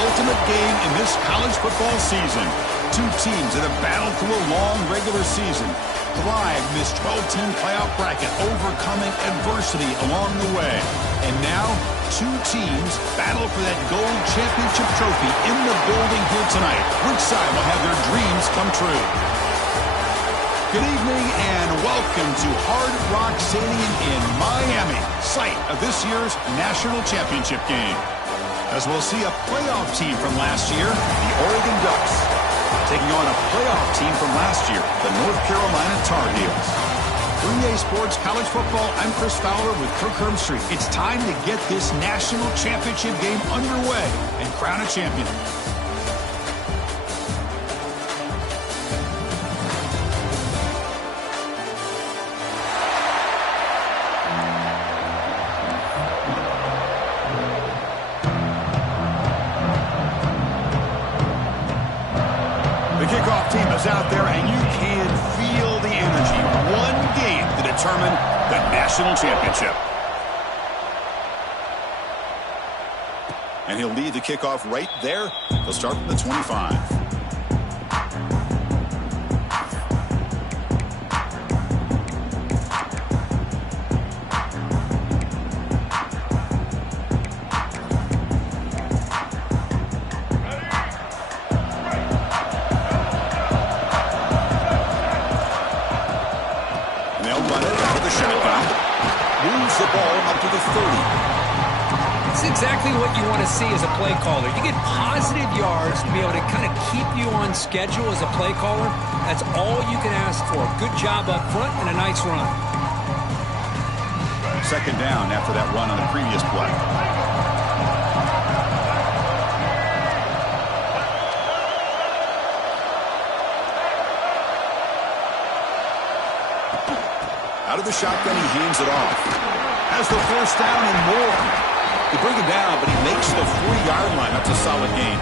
ultimate game in this college football season. Two teams that have battled through a long regular season, thrived in this 12-team playoff bracket, overcoming adversity along the way. And now, two teams battle for that gold championship trophy in the building here tonight. Which side will have their dreams come true? Good evening and welcome to Hard Rock Stadium in Miami, site of this year's national championship game. As we'll see a playoff team from last year, the Oregon Ducks, taking on a playoff team from last year, the North Carolina Tar Heels. 3A Sports College Football, I'm Chris Fowler with Kirk Herbstreit. It's time to get this national championship game underway and crown a champion. Out there, and you can feel the energy. One game to determine the national championship. And he'll lead the kickoff right there. They'll start from the 25. Exactly what you want to see as a play caller. You get positive yards to be able to kind of keep you on schedule as a play caller. That's all you can ask for. Good job up front and a nice run. Second down after that run on the previous play. Out of the shotgun, he hands it off. Has the first down and more. They bring him down, but he makes the 40-yard line. That's a solid gain.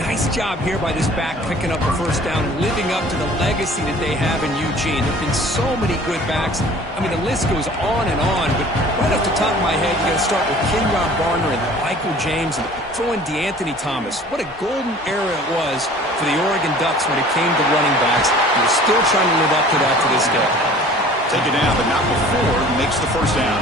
Nice job here by this back picking up the first down and living up to the legacy that they have in Eugene. There have been so many good backs. I mean, the list goes on and on, but right off the top of my head, you got to start with Kenyon Barner and Michael James and throw in DeAnthony Thomas. What a golden era it was for the Oregon Ducks when it came to running backs. They're still trying to live up to that to this day. Take it down, but not before he makes the first down.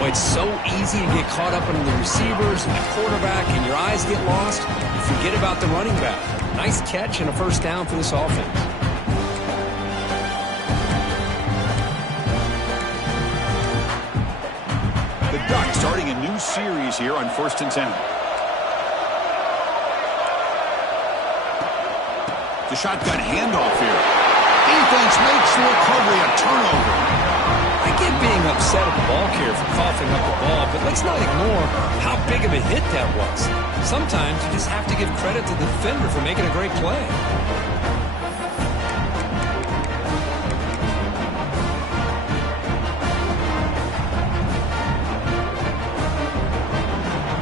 Well, it's so easy to get caught up in the receivers and the quarterback, and your eyes get lost. You forget about the running back. Nice catch and a first down for this offense. The Ducks starting a new series here on 1st and 10. The shotgun handoff here. Defense makes the recovery a turnover. I get being upset at the ball carrier for coughing up the ball, but let's not ignore how big of a hit that was. Sometimes you just have to give credit to the defender for making a great play.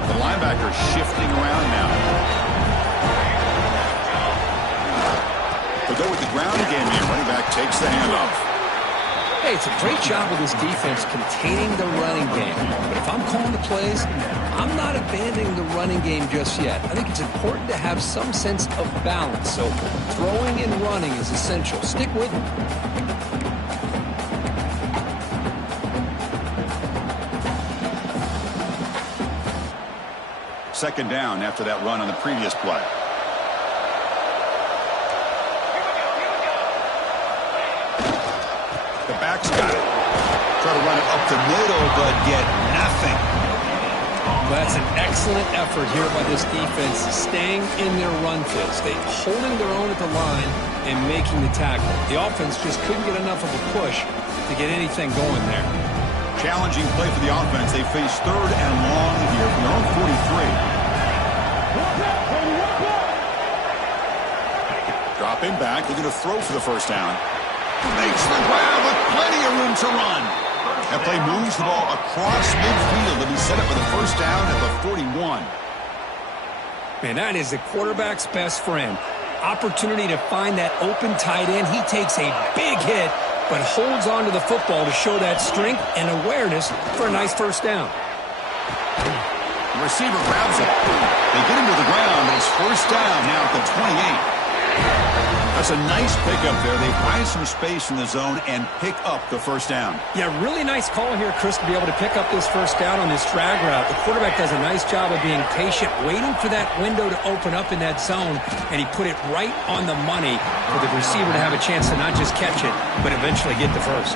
The linebacker shifting around now. They'll go with the ground game here. Running back takes the handoff. Hey, it's a great job of this defense containing the running game. But if I'm calling the plays, I'm not abandoning the running game just yet. I think it's important to have some sense of balance. So throwing and running is essential. Stick with it. Second down after that run on the previous play. Back's got it. Try to run it up the middle, but get nothing. That's an excellent effort here by this defense, staying in their run fits. They holding their own at the line and making the tackle. The offense just couldn't get enough of a push to get anything going there. Challenging play for the offense. They face 3rd and long here from their own 43. Dropping back, looking to throw for the first down. Makes the grab with plenty of room to run. That play moves the ball across midfield to be set up with a first down at the 41. Man, that is the quarterback's best friend. Opportunity to find that open tight end. He takes a big hit, but holds on to the football to show that strength and awareness for a nice first down. Number receiver grabs it. They get him to the ground, but it's first down now at the 28. That's a nice pickup there. They find some space in the zone and pick up the first down. Yeah, really nice call here, Chris, to be able to pick up this first down on this drag route. The quarterback does a nice job of being patient, waiting for that window to open up in that zone, and he put it right on the money for the receiver to have a chance to not just catch it, but eventually get the first.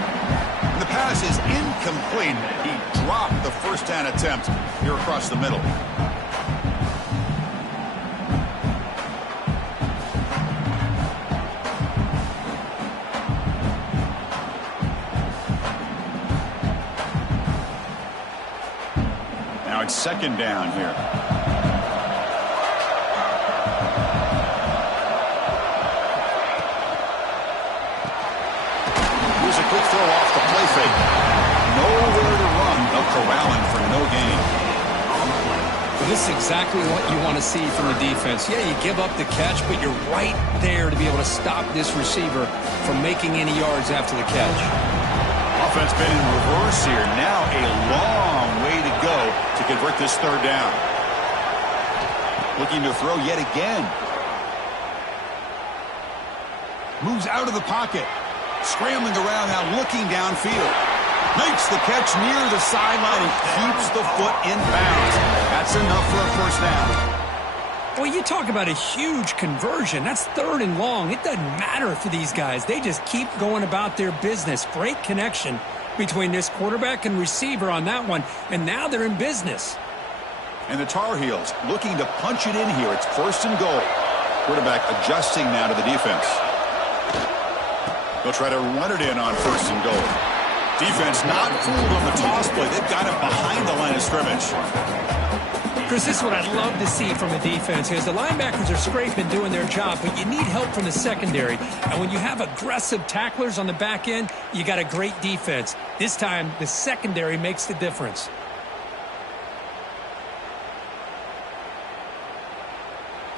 The pass is incomplete. He dropped the first down attempt here across the middle. Now it's second down here. Here's a quick throw off the play fake. Nowhere to run. They'll corral him for no gain. Well, this is exactly what you want to see from the defense. Yeah, you give up the catch, but you're right there to be able to stop this receiver from making any yards after the catch. Offense been in reverse here. Now a long way to go to convert this third down. Looking to throw yet again. Moves out of the pocket. Scrambling around now, looking downfield. Makes the catch near the sideline and keeps the foot in bounds. That's enough for a first down. Well, you talk about a huge conversion. That's third and long. It doesn't matter for these guys. They just keep going about their business. Great connection between this quarterback and receiver on that one, and now they're in business. And the Tar Heels looking to punch it in here. It's first and goal. Quarterback adjusting now to the defense. They'll try to run it in on first and goal. Defense not fooled on the toss play. They've got it behind the line of scrimmage. Chris, this is what I'd love to see from the defense is the linebackers are scraping, doing their job, but you need help from the secondary. And when you have aggressive tacklers on the back end, you got a great defense. This time, the secondary makes the difference.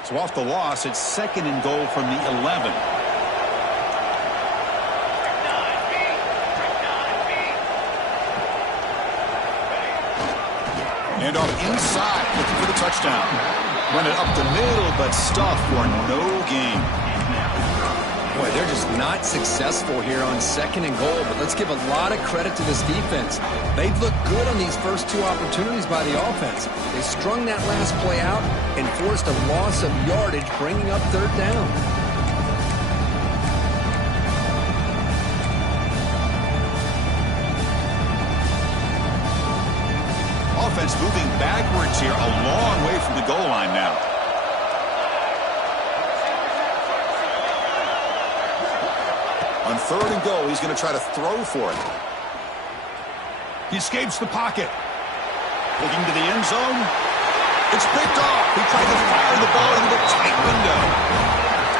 So off the loss, it's second and goal from the 11. And off inside, looking for the touchdown. Run it up the middle, but stuffed for no gain. Boy, they're just not successful here on second and goal, but let's give a lot of credit to this defense. They've looked good on these first two opportunities by the offense. They strung that last play out and forced a loss of yardage, bringing up third down. Offense moving backwards here, a long way from the goal line now. On third and goal, he's going to try to throw for it. He escapes the pocket. Looking to the end zone. It's picked off. He tried to fire the ball into the tight window.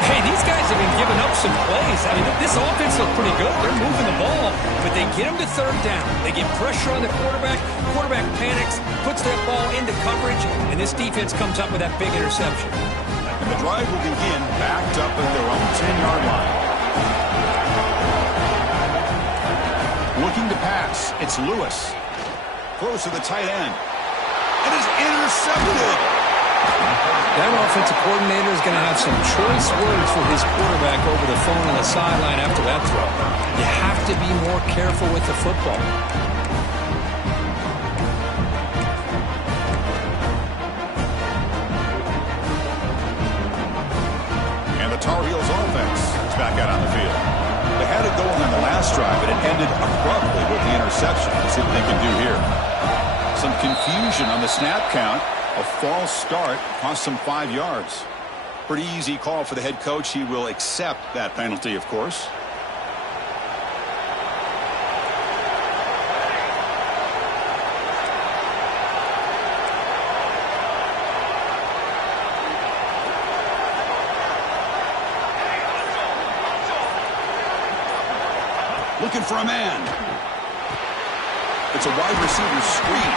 Hey, these guys have been giving up some plays. I mean, this offense looks pretty good. They're moving the ball, but they get him to third down. They get pressure on the quarterback. Quarterback panics, puts that ball into coverage, and this defense comes up with that big interception. And the drive will begin backed up at their own 10-yard line. Looking to pass. It's Lewis. Throws to the tight end. It is intercepted. That offensive coordinator is going to have some choice words for his quarterback over the phone on the sideline after that throw. You have to be more careful with the football. And the Tar Heels offense is back out on the field. They had it going on the last drive, but it ended abruptly with the interception. Let's see what they can do here. Some confusion on the snap count. A false start cost them 5 yards. Pretty easy call for the head coach. He will accept that penalty, of course. Looking for a man. It's a wide receiver screen.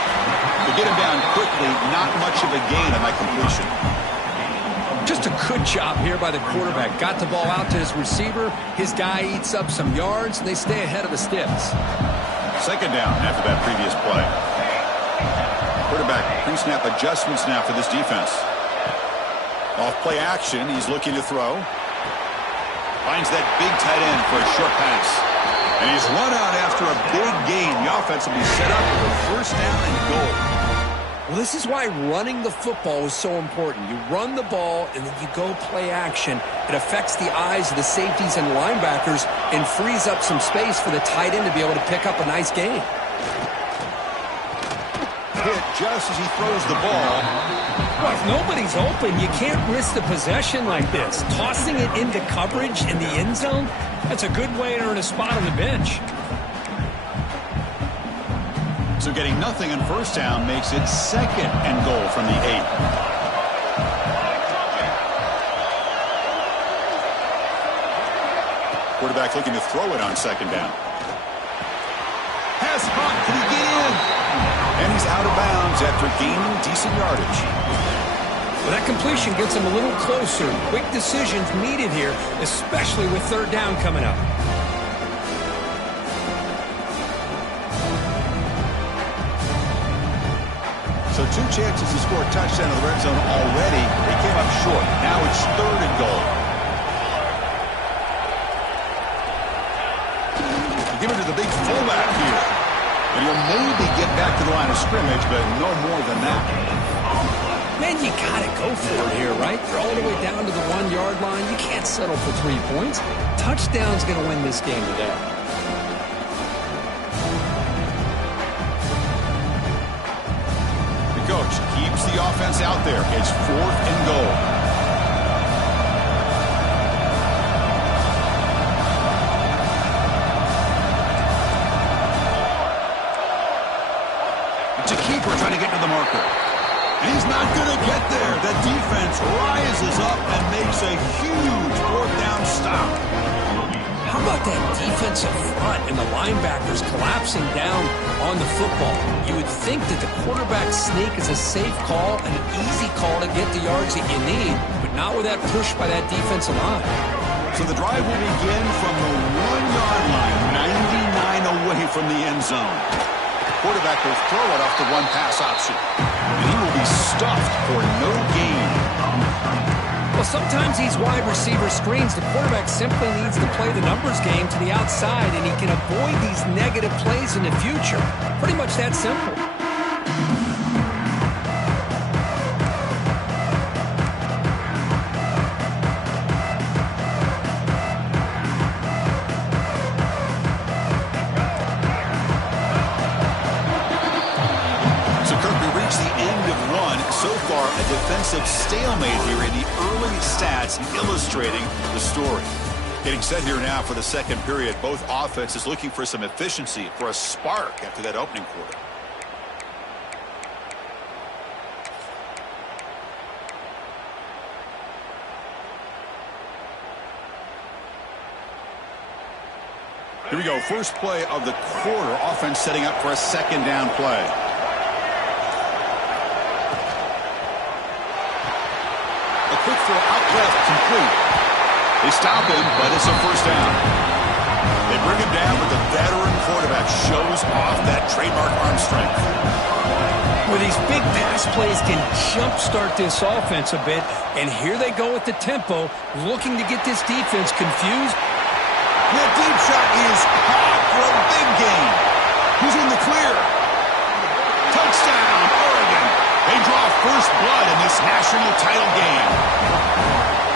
To get him down quickly, not much of a gain on that completion. Just a good job here by the quarterback. Got the ball out to his receiver. His guy eats up some yards, and they stay ahead of the Stiffs. Second down after that previous play. quarterback pre-snap adjustments now for this defense. Off play action, he's looking to throw. Finds that big tight end for a short pass. And he's run out after a big gain. The offense will be set up with a first down and goal. Well, this is why running the football is so important. You run the ball, and then you go play action. It affects the eyes of the safeties and linebackers and frees up some space for the tight end to be able to pick up a nice gain. Hit just as he throws the ball. Well, if nobody's open, you can't risk the possession like this. Tossing it into coverage in the end zone, that's a good way to earn a spot on the bench. So getting nothing in first down makes it second and goal from the 8. Quarterback looking to throw it on second down. Pass caught. Can he get in? And he's out of bounds after gaining decent yardage. Well, that completion gets him a little closer. Quick decisions needed here, especially with third down coming up. So 2 chances to score a touchdown in the red zone already. They came up short. Now it's third and goal. Give it to the big fullback here. And he'll maybe get back to the line of scrimmage, but no more than that. Man, you got to go for it here, right? You're all the way down to the 1-yard line. You can't settle for 3 points. Touchdown's going to win this game today. The coach keeps the offense out there. It's 4th and goal. It's a keeper trying to get to the marker. And he's not going to get there. The defense rises up and makes a huge 4th down stop. How about that defensive front and the linebackers collapsing down on the football? You would think that the quarterback sneak is a safe call and an easy call to get the yards that you need, but not with that push by that defensive line. So the drive will begin from the 1-yard line, 99 away from the end zone. The quarterback will throw it off the 1 pass option. And he will be stuffed for no gain. Well, sometimes these wide receiver screens, the quarterback simply needs to play the numbers game to the outside, and he can avoid these negative plays in the future. Pretty much that simple. Defensive stalemate here in the early stats illustrating the story. Getting set here now for the second period. Both offenses looking for some efficiency, for a spark after that opening quarter. Here we go. First play of the quarter. Offense setting up for a second down play. Quick throw out left, complete. They stop him, but it's a first down. They bring him down, but the veteran quarterback shows off that trademark arm strength. Well, these big pass plays can jumpstart this offense a bit, and here they go with the tempo, looking to get this defense confused. That deep shot is caught for a big gain. Who's in the clear? Touchdown, Oregon. They draw first blood in this national title game.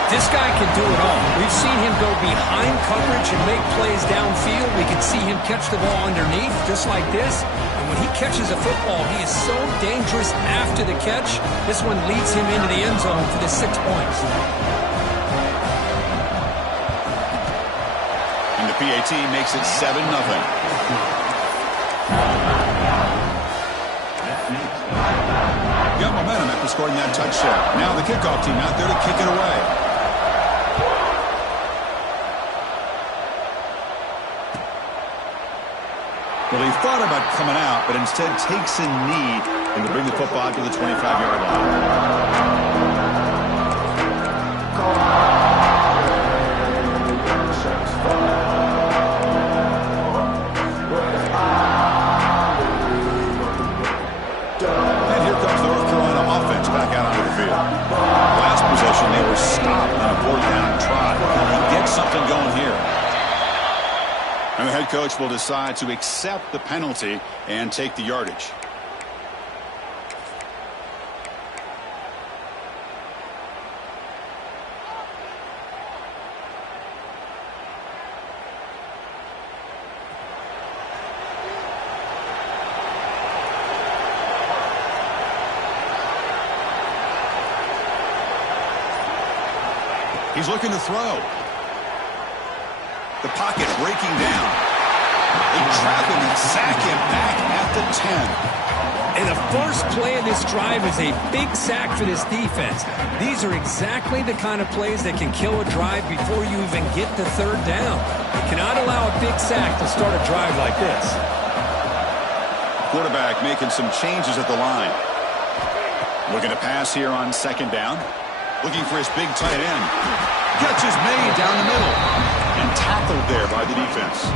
This guy can do it all. We've seen him go behind coverage and make plays downfield. We can see him catch the ball underneath, just like this. And when he catches a football, he is so dangerous after the catch. This one leads him into the end zone for the 6 points. And the PAT makes it 7-0. Got momentum after scoring that touchdown. Now the kickoff team out there to kick it away. Well, he thought about coming out, but instead takes a knee and to bring the football to the 25-yard line. And here comes head coach will decide to accept the penalty and take the yardage. He's looking to throw. The pocket breaking down. They trap him and sack him back at the 10. And the first play of this drive is a big sack for this defense. These are exactly the kind of plays that can kill a drive before you even get to third down. You cannot allow a big sack to start a drive like this. Quarterback making some changes at the line. Looking to pass here on second down. Looking for his big tight end. Catch is made down the middle. And tackled there by the defense.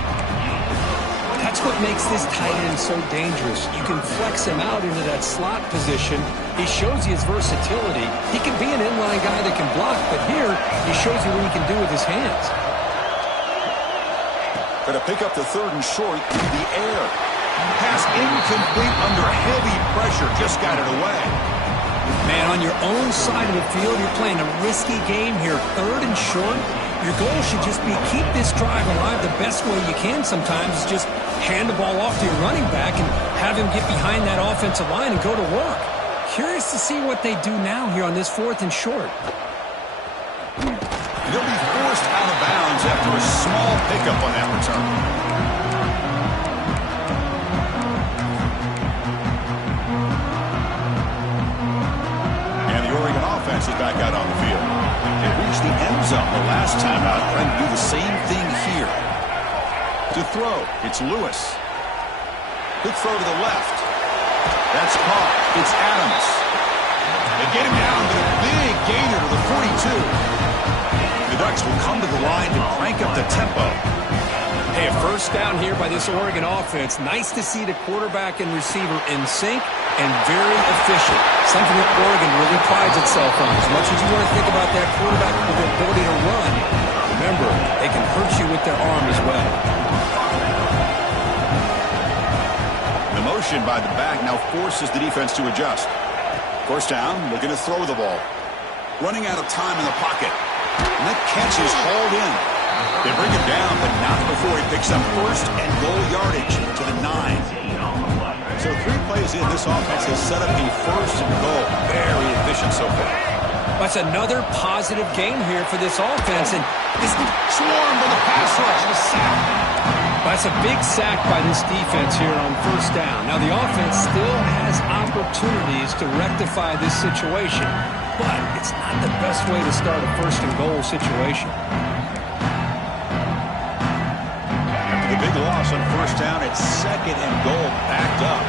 That's what makes this tight end so dangerous. You can flex him out into that slot position. He shows you his versatility. He can be an inline guy that can block, but here he shows you what he can do with his hands. Going to pick up the third and short through the air. Pass incomplete under heavy pressure. Just got it away. Man, on your own side of the field, you're playing a risky game here. Third and short. Your goal should just be keep this drive alive the best way you can sometimes. Is just hand the ball off to your running back and have him get behind that offensive line and go to work. Curious to see what they do now here on this fourth and short. They'll be forced out of bounds after a small pickup on that return. Is back out on the field. They reached the end zone the last time out, trying to do the same thing here. To throw, it's Lewis. Quick throw to the left. That's caught. It's Adams. They get him down with a big gainer to the 42. The Ducks will come to the line to crank up the tempo. Hey, a first down here by this Oregon offense. Nice to see the quarterback and receiver in sync and very efficient. Something that Oregon really prides itself on. As much as you want to think about that quarterback with their ability to run, remember, they can hurt you with their arm as well. The motion by the back now forces the defense to adjust. First down, looking to throw the ball. Running out of time in the pocket. And that catch is hauled in. They bring him down, but not before he picks up first and goal yardage to the 9. So 3 plays in, this offense has set up a first and goal. Very efficient so far. That's another positive game here for this offense. And this swarmed by the pass rush, the sack. That's a big sack by this defense here on first down. Now the offense still has opportunities to rectify this situation, but it's not the best way to start a first and goal situation. The big loss on first down. It's second and goal, backed up.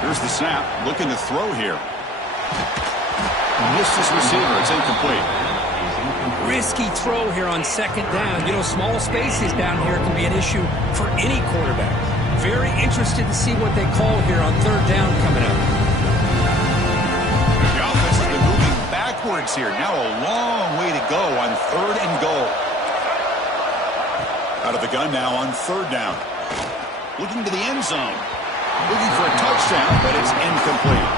Here's the snap. Looking to throw here. Missed his receiver. It's incomplete. Risky throw here on second down. You know, small spaces down here can be an issue for any quarterback. Very interested to see what they call here on third down coming up. The offense has been moving backwards here. Now a long way to go on third and goal. Out of the gun now on third down. Looking to the end zone. Looking for a touchdown, but it's incomplete.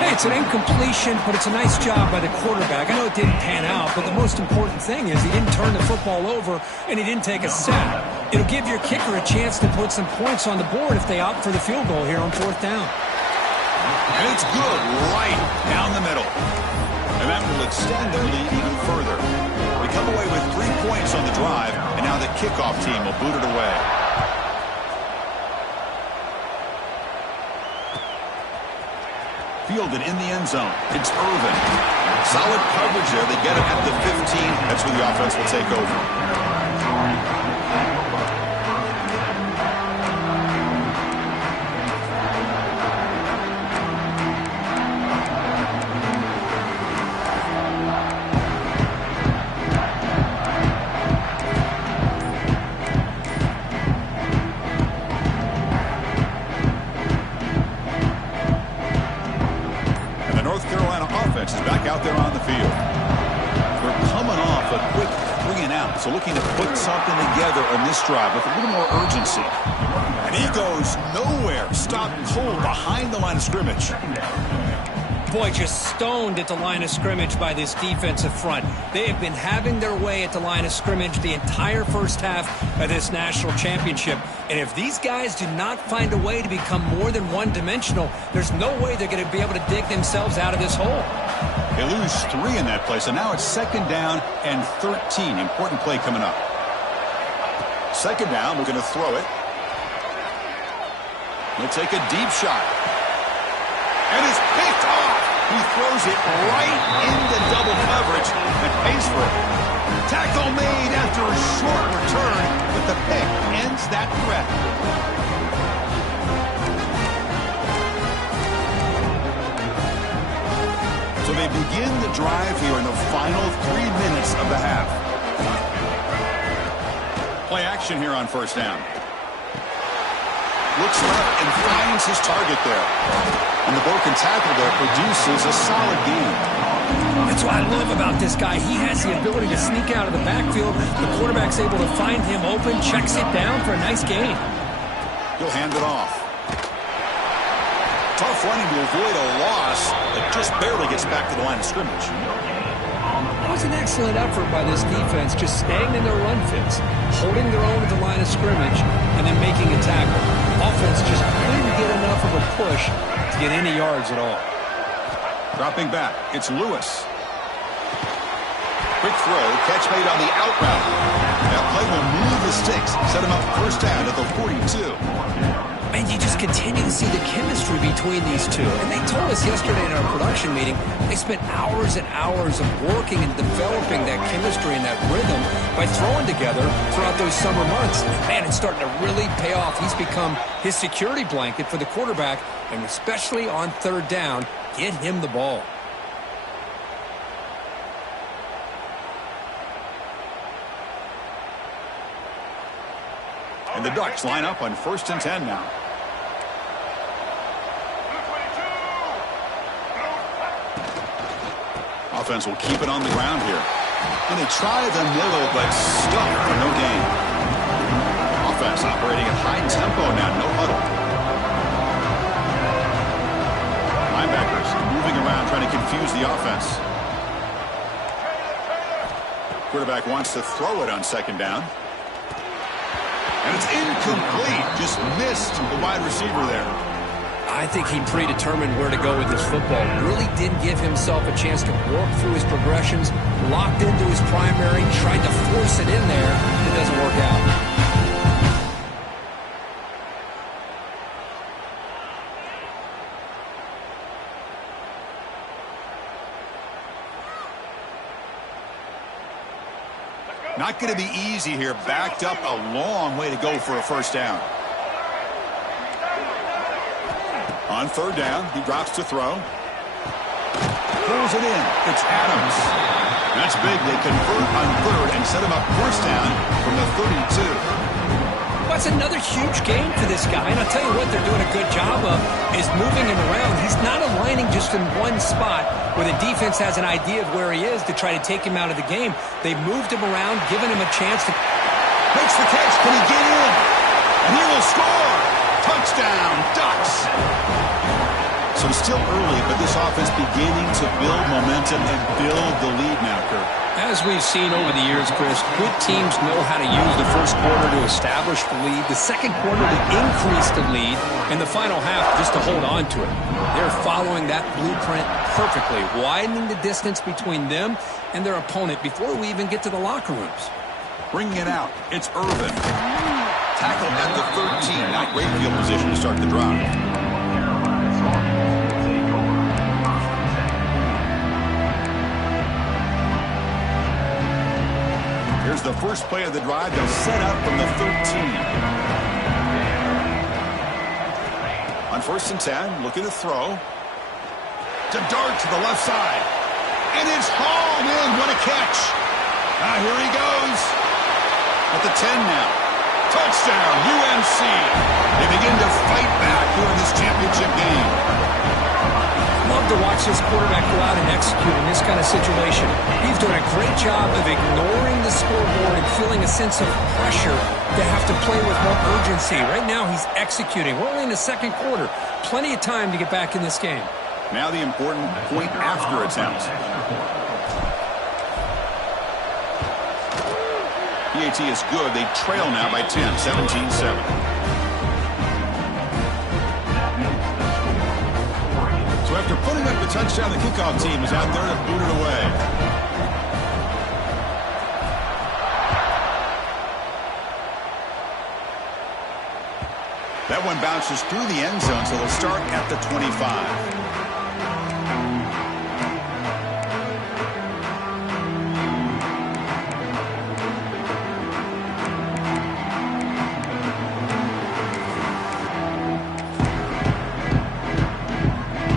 Hey, it's an incompletion, but it's a nice job by the quarterback. I know it didn't pan out, but the most important thing is he didn't turn the football over and he didn't take a sack. It'll give your kicker a chance to put some points on the board if they opt for the field goal here on fourth down. And it's good right down the middle. And that will extend their lead even further. We come away with 3 points on the drive, and now the kickoff team will boot it away. Fielded in the end zone. It's Irvin. Solid coverage there. They get it at the 15. That's where the offense will take over. Is back out there on the field. We're coming off a quick 3-and-out. So looking to put something together on this drive with a little more urgency. And he goes nowhere. Stopped cold behind the line of scrimmage. Boy, just stoned at the line of scrimmage by this defensive front. They have been having their way at the line of scrimmage the entire first half of this national championship. And if these guys do not find a way to become more than one-dimensional, there's no way they're going to be able to dig themselves out of this hole. They lose 3 in that play, so now it's 2nd down and 13. Important play coming up. 2nd down, looking to throw it. He'll take a deep shot. And it's picked off. He throws it right into double coverage and pays for it. Tackle made after a short return, but the pick ends that threat. So they begin the drive here in the final 3 minutes of the half. Play action here on 1st down. Looks left and finds his target there. And the broken tackle there produces a solid gain. That's what I love about this guy. He has the ability to sneak out of the backfield. The quarterback's able to find him open, checks it down for a nice gain. He'll hand it off. Tough running to avoid a loss that just barely gets back to the line of scrimmage. That was an excellent effort by this defense, just staying in their run fits, holding their own at the line of scrimmage, and then making a tackle. Offense just couldn't get enough of a push to get any yards at all. Dropping back, it's Lewis. Quick throw, catch made on the out route. That play will move the sticks, set him up 1st down at the 42. And you just continue to see the chemistry between these two. And they told us yesterday in our production meeting, they spent hours and hours of working and developing that chemistry and that rhythm by throwing together throughout those summer months. And man, it's starting to really pay off. He's become his security blanket for the quarterback, and especially on 3rd down, get him the ball. And the Ducks line up on 1st and 10 now. Offense will keep it on the ground here. And they try the middle, but stuck for no gain. Offense operating at high tempo now, no huddle. Linebackers moving around, trying to confuse the offense. Quarterback wants to throw it on 2nd down. And it's incomplete. Just missed the wide receiver there. I think he predetermined where to go with this football. Really didn't give himself a chance to work through his progressions. Locked into his primary, tried to force it in there. It doesn't work out. Not going to be easy here. Backed up a long way to go for a 1st down. On 3rd down, he drops to throw. Pulls it in. It's Adams. That's big. They convert on 3rd and set him up 1st down from the 32. That's another huge game for this guy. And I'll tell you what they're doing a good job of is moving him around. He's not aligning just in one spot where the defense has an idea of where he is to try to take him out of the game. They moved him around, giving him a chance to... Makes the catch. Can he get in? And he will score. Touchdown, Ducks. So it's still early, but this offense beginning to build momentum and build the lead now, Kurt. As we've seen over the years, Chris, good teams know how to use the first quarter to establish the lead, the second quarter to increase the lead, and the final half just to hold on to it. They're following that blueprint perfectly, widening the distance between them and their opponent before we even get to the locker rooms. Bringing it out, it's Irvin. Tackled at the 13. Not great field position to start the drive. Here's the first play of the drive. They'll set up from the 13. On 1st and 10, looking to throw. To dart to the left side. And it's hauled in. What a catch. Here he goes. At the 10 now. Touchdown, UNC. They begin to fight back here in this championship game. Love love to watch this quarterback go out and execute in this kind of situation. He's doing a great job of ignoring the scoreboard and feeling a sense of pressure to have to play with more urgency. Right now, he's executing. We're only in the second quarter. Plenty of time to get back in this game. Now the important point after attempt. PAT is good. They trail now by 10, 17-7. So after putting up the touchdown, the kickoff team is out there to boot it away. That one bounces through the end zone, so they'll start at the 25.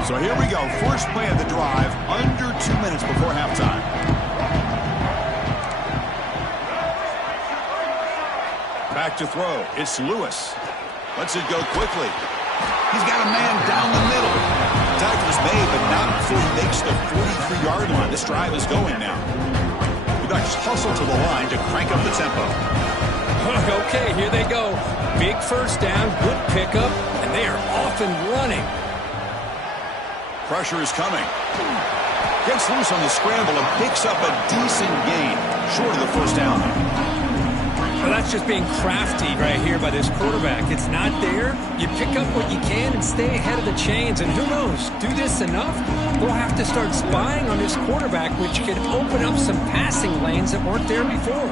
So here we go. First play of the drive, under 2 minutes before halftime. Back to throw. It's Lewis. Lets it go quickly. He's got a man down the middle. Tacklers made, but not before he makes the 43-yard line. This drive is going now. The Ducks hustle to the line to crank up the tempo. Okay, here they go. Big first down, good pickup, and they are off and running. Pressure is coming. Gets loose on the scramble and picks up a decent gain. Short of the first down. Well, that's just being crafty right here by this quarterback. It's not there. You pick up what you can and stay ahead of the chains. And who knows, do this enough, we'll have to start spying on this quarterback, which can open up some passing lanes that weren't there before.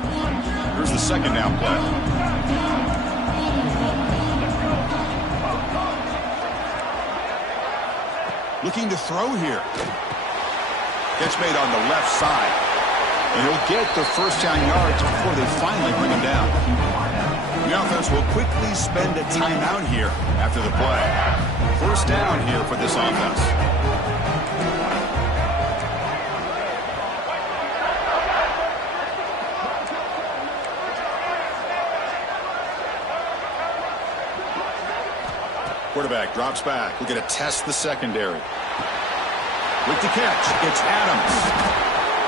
Here's the second down play. Looking to throw here. Catch made on the left side. And he'll get the first down yards before they finally bring him down. The offense will quickly spend a timeout here after the play. First down here for this offense. Quarterback drops back. We're going to test the secondary. With the catch, it's Adams.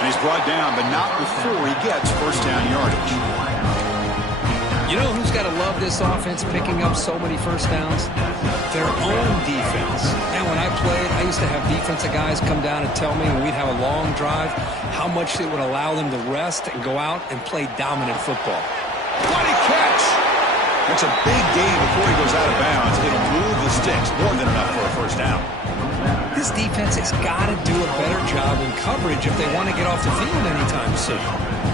And he's brought down, but not before he gets first down yardage. You know who's got to love this offense picking up so many first downs? Their own defense. And when I played, I used to have defensive guys come down and tell me when we'd have a long drive how much it would allow them to rest and go out and play dominant football. What a catch! That's a big gain before he goes out of bounds. It'll move the sticks, more than enough for a first down. This defense has got to do a better job in coverage if they want to get off the field anytime soon.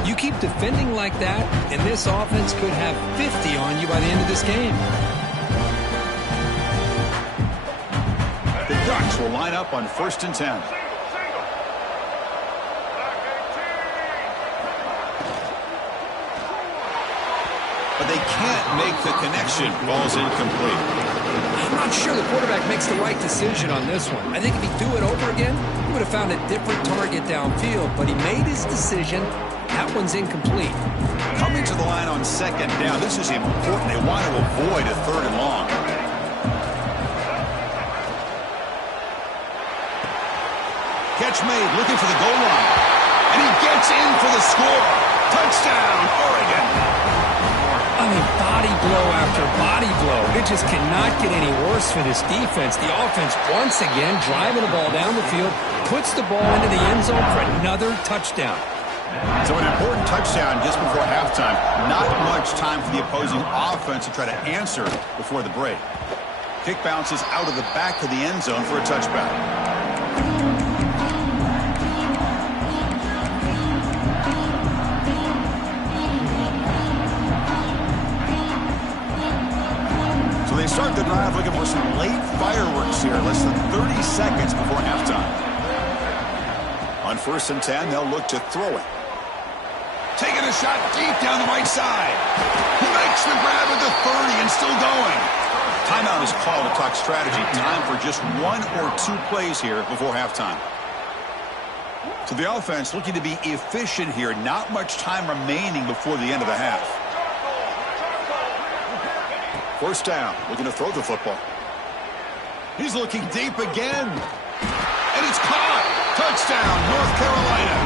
You keep defending like that, and this offense could have 50 on you by the end of this game. The Ducks will line up on 1st and 10. But they can't make the connection. Ball's incomplete. I'm not sure the quarterback makes the right decision on this one. I think if he'd do it over again, he would have found a different target downfield. But he made his decision. That one's incomplete. Coming to the line on 2nd down. This is important. They want to avoid a 3rd and long. Catch made, looking for the goal line. And he gets in for the score. Touchdown, Oregon. I mean, body blow after body blow. It just cannot get any worse for this defense. The offense, once again, driving the ball down the field, puts the ball into the end zone for another touchdown. So an important touchdown just before halftime. Not much time for the opposing offense to try to answer before the break. Kick bounces out of the back of the end zone for a touchback. They start the drive looking for some late fireworks here, less than 30 seconds before halftime. On 1st and 10, they'll look to throw it. Taking a shot deep down the right side. He makes the grab at the 30 and still going. Timeout is called to talk strategy. Time for just 1 or 2 plays here before halftime. So the offense looking to be efficient here. Not much time remaining before the end of the half. First down, looking to throw the football. He's looking deep again. And It's caught. Touchdown, North Carolina.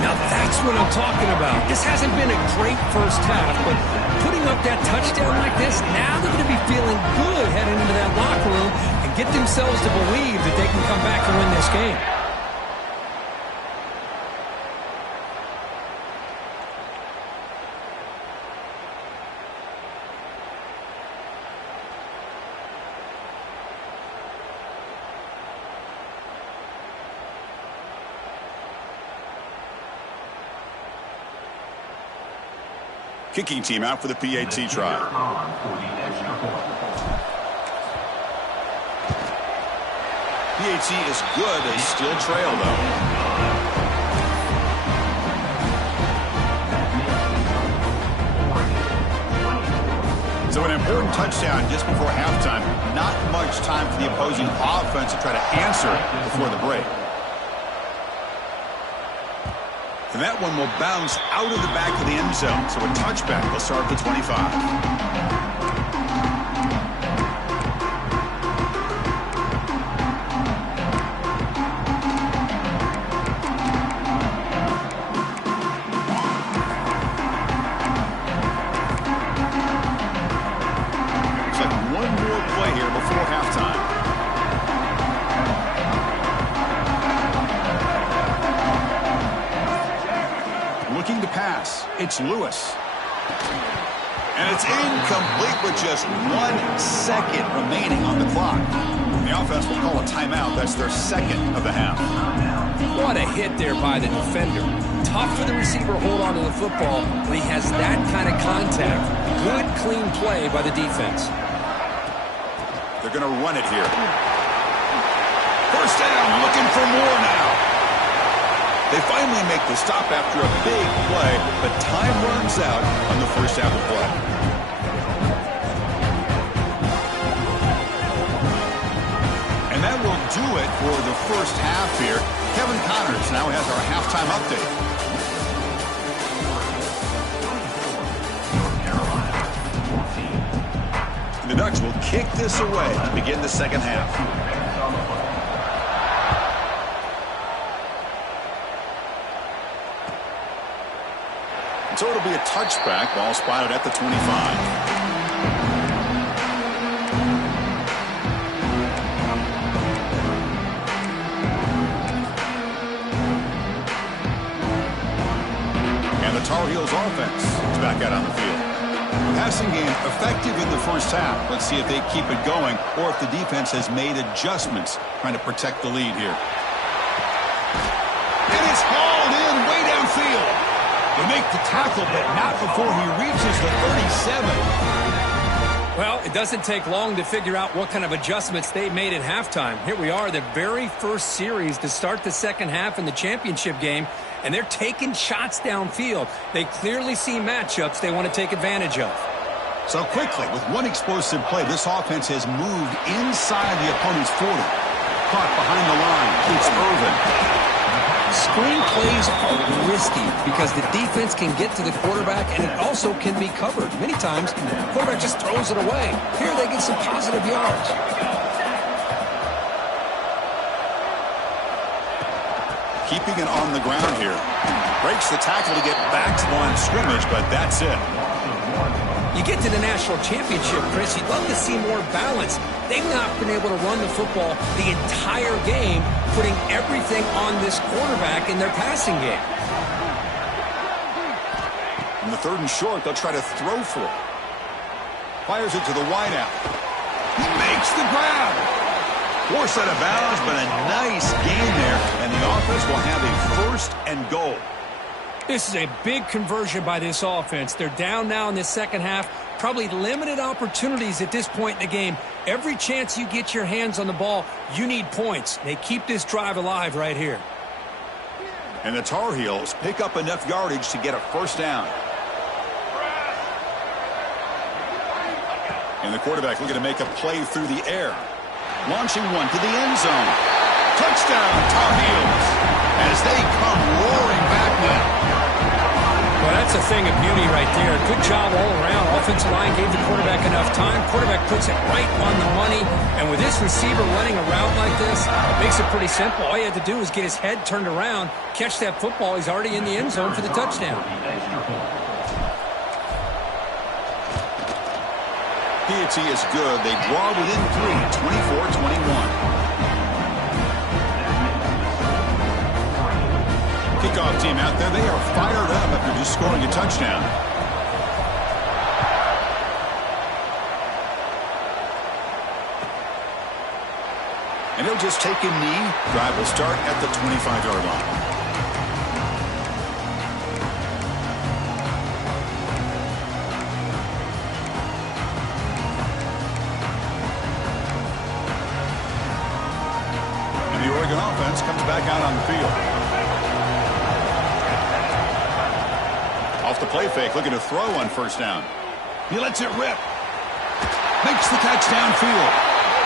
Now that's what I'm talking about. This hasn't been a great first half, but putting up that touchdown like this, now they're going to be feeling good heading into that locker room and get themselves to believe that they can come back and win this game. Kicking team out for the PAT try. PAT is good. They still trail, though. So an important touchdown just before halftime. Not much time for the opposing offense to try to answer before the break. And that one will bounce out of the back of the end zone. So a touchback will start at the 25. Looks like one more play here before halftime. Looking to pass. It's Lewis. And it's incomplete with just 1 second remaining on the clock. The offense will call a timeout. That's their second of the half. What a hit there by the defender. Tough for the receiver to hold on to the football when he has that kind of contact. Good, clean play by the defense. They're going to run it here. First down, looking for more now. They finally make the stop after a big play, but time runs out on the first half of play. And that will do it for the first half here. Kevin Connors now has our halftime update. The Ducks will kick this away to begin the second half. So it'll be a touchback, ball spotted at the 25. And the Tar Heels offense is back out on the field. Passing game effective in the first half. Let's see if they keep it going or if the defense has made adjustments trying to protect the lead here. And it's hauled in way downfield. They make the tackle, but not before he reaches the 37. Well, it doesn't take long to figure out what kind of adjustments they made at halftime. Here we are, the very first series to start the second half in the championship game, and they're taking shots downfield. They clearly see matchups they want to take advantage of. So quickly, with one explosive play, this offense has moved inside the opponent's 40. Caught behind the line. It's Irvin. Screen plays are risky because the defense can get to the quarterback and it also can be covered. Many times, the quarterback just throws it away. Here they get some positive yards. Keeping it on the ground here. Breaks the tackle to get back to the line of scrimmage, but that's it. You get to the national championship, Chris, you'd love to see more balance. They've not been able to run the football the entire game, putting everything on this quarterback in their passing game. In the third and short, they'll try to throw for it. Fires it to the wideout. He makes the grab. Forced out of bounds, but a nice gain there, and the offense will have a first and goal. This is a big conversion by this offense. They're down now in the second half. Probably limited opportunities at this point in the game. Every chance you get your hands on the ball, you need points. They keep this drive alive right here. And the Tar Heels pick up enough yardage to get a first down. And the quarterback looking to make a play through the air. Launching one to the end zone. Touchdown, Tar Heels, as they come roaring back now. Well, that's a thing of beauty right there. Good job all around. Offensive line gave the quarterback enough time. Quarterback puts it right on the money. And with this receiver running a route like this, it makes it pretty simple. All you had to do is get his head turned around, catch that football. He's already in the end zone for the touchdown. Piety is good. They draw within 3, 24-21. Kickoff team out there. They are fired up after just scoring a touchdown. And he'll just take a knee. Drive will start at the 25-yard line. And the Oregon offense comes back out on the field. Off the play fake, looking to throw on first down. He lets it rip. Makes the catch downfield.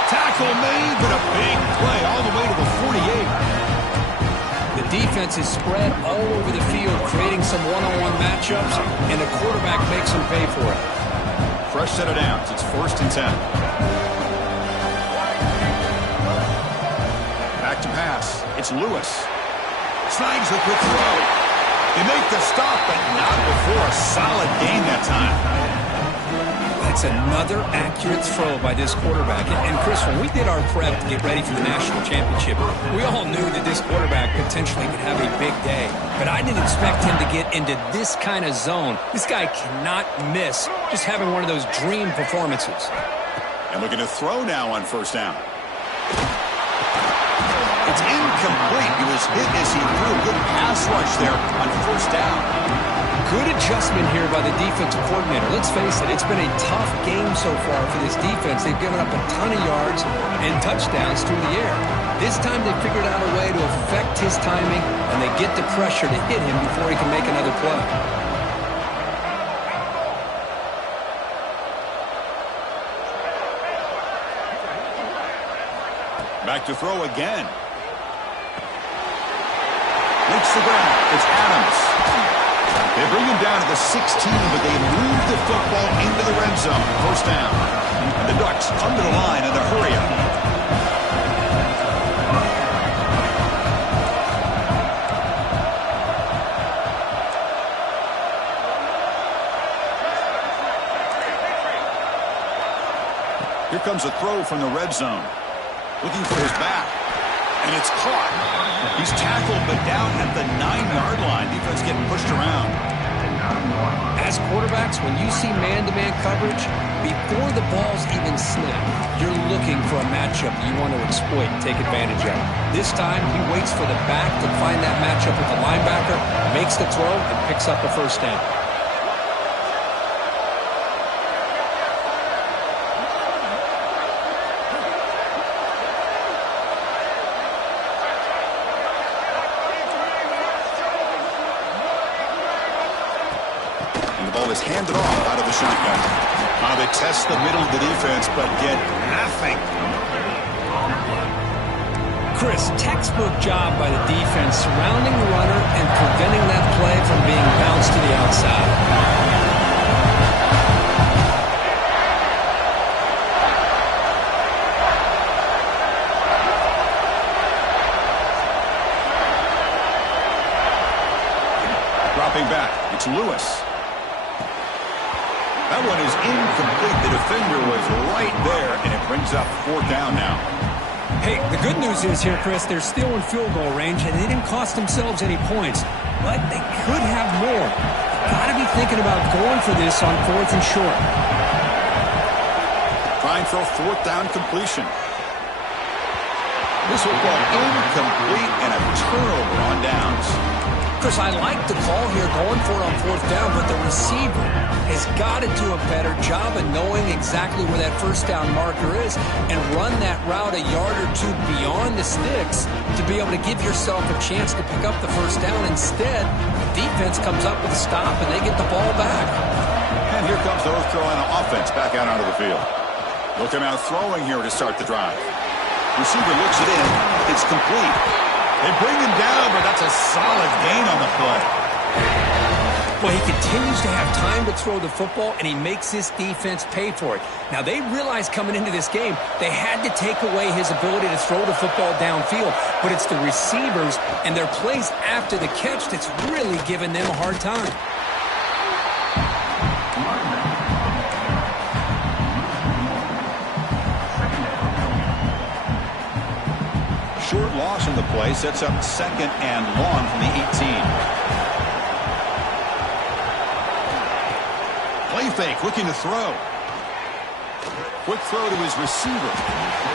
Tackle made, but a big play all the way to the 48. The defense is spread all over the field, creating some one-on-one matchups, and the quarterback makes them pay for it. Fresh set of downs. It's 1st and 10. Back to pass. It's Lewis. Snags the quick throw. They make the stop, but not before a solid gain that time. That's another accurate throw by this quarterback. And Chris, when we did our prep to get ready for the national championship, we all knew that this quarterback potentially could have a big day. But I didn't expect him to get into this kind of zone. This guy cannot miss just having one of those dream performances. And looking to throw now on first down. It's incomplete. He was hit as he threw. Good pass rush there on first down. Good adjustment here by the defensive coordinator. Let's face it, it's been a tough game so far for this defense. They've given up a ton of yards and touchdowns through the air. This time they figured out a way to affect his timing, and they get the pressure to hit him before he can make another play. Back to throw again. Makes the grab. It's Adams. They bring him down to the 16, but they move the football into the red zone. First down. And the Ducks come to the line in a hurry up. Here comes a throw from the red zone. Looking for his back. And it's caught. He's tackled, but down at the 9-yard line. Defense getting pushed around. As quarterbacks, when you see man-to-man coverage, before the ball's even snapped, you're looking for a matchup you want to exploit and take advantage of. This time, he waits for the back to find that matchup with the linebacker, makes the throw, and picks up the first down. Is handed off out of the shotgun. They test the middle of the defense, but get nothing. Chris, textbook job by the defense surrounding the runner and preventing that play from being bounced to the outside. Dropping back, it's Lewis. That one is incomplete. The defender was right there, and it brings up 4th down now. Hey, the good news is here, Chris, they're still in field goal range, and they didn't cost themselves any points. But they could have more. Got to be thinking about going for this on 4th and short. Trying for a 4th down completion. This will go incomplete and a turnover on downs. Chris, I like the call here going for it on 4th down, but the receiver has got to do a better job of knowing exactly where that first down marker is and run that route a yard or two beyond the sticks to be able to give yourself a chance to pick up the first down. Instead, the defense comes up with a stop and they get the ball back. And here comes the North Carolina offense back out onto the field. They'll come out throwing here to start the drive. Receiver looks it in. It's complete. They bring him down, but that's a solid gain on the play. Well, he continues to have time to throw the football, and he makes his defense pay for it. Now, they realized coming into this game they had to take away his ability to throw the football downfield, but it's the receivers and their plays after the catch that's really giving them a hard time. Short loss in the play sets up 2nd and long from the 18. Play fake, looking to throw. Quick throw to his receiver.